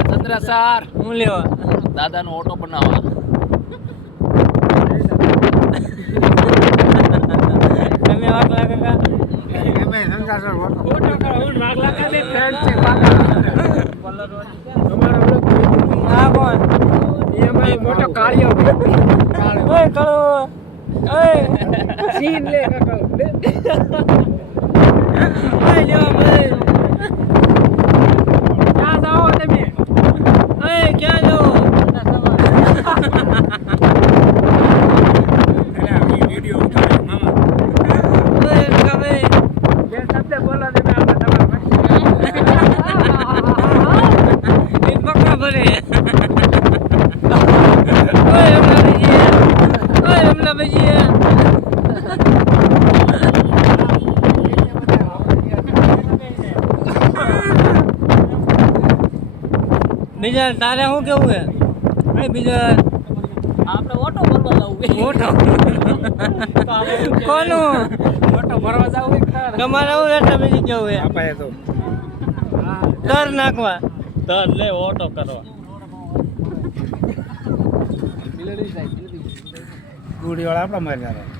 ચંદ્ર સર હું લેવા દાદાનો ઓટો બનાવવા તમે વાગલા કાકા અમે સંસાર ઓટો કરો હું વાગલા કાકા બે ફ્રેન્ડ છે પાકા તમારો આ કોણ એ અમારો મોટો કાળિયો ઓય કરો ઓય સીન લે કાકા ઓય લ્યો ભાઈ ક્યાં જાઓ તમે ઓય ક્યાં લો વિડિયો ઉતારે મામા ઓય કમે જે શબ્દ બોલો તમે આપણે તમારા એ પક્કા ભરે ઓય હમલા ભજીયા બીજા તારે શું કેવું હે બીજા આપણે ઓટો ભરવા જવું ઓટો કોનું ઓટો ભરવા જવું તમારે આવું એટલે બીજી કેવું હે આપાય તો તર નાખવા તર લે ઓટો કરવા ગુડી વાળા આપણા મારી